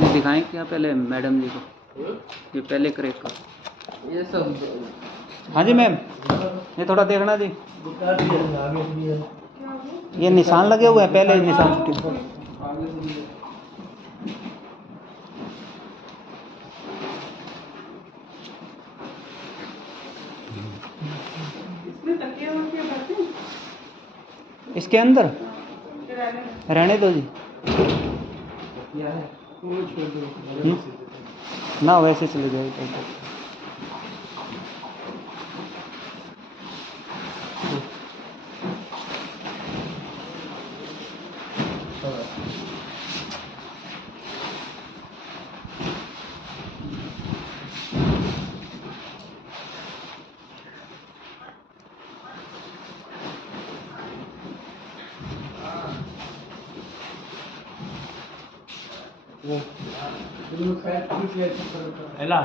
ये दिखाएं क्या पहले मैडम जी को, ये पहले क्रैक कर ये सब। हाँ जी मैम, ये थोड़ा देखना जी, ये निशान लगे हुए हैं, पहले निशान छुट्टी। इसके अंदर रहने दो जी, ना वैसे चले जाएगा। ఎలా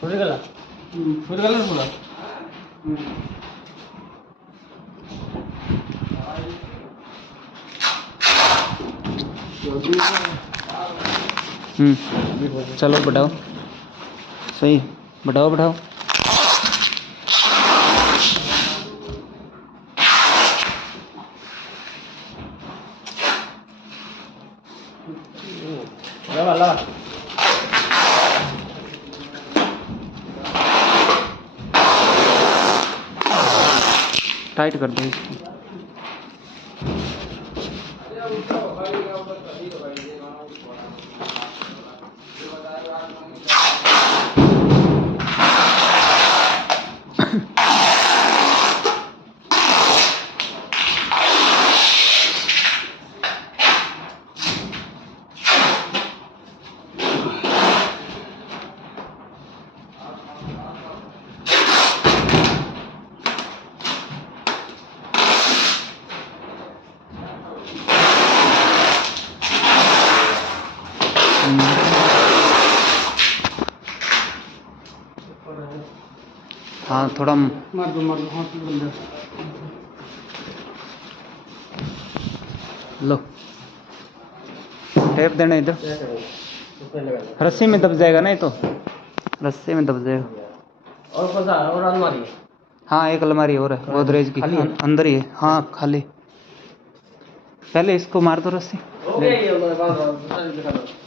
చూడగల చూడగలరు కూడా चलो बढ़ाओ, सही बढ़ाओ बढ़ाओ। टाइट कर दो इसको। हाँ थोड़ा मार दो हाथ में लो, टेप देना इधर, रस्सी में दब जाएगा ना, ये तो रस्सी में दब जाएगा। और पता और अलमारी, हाँ एक अलमारी और है गोदरेज की, अंदर ही है। हाँ खाली, पहले इसको मार दो रस्सी। हो गया ये, मैं बांध रहा हूं, दिखा दो।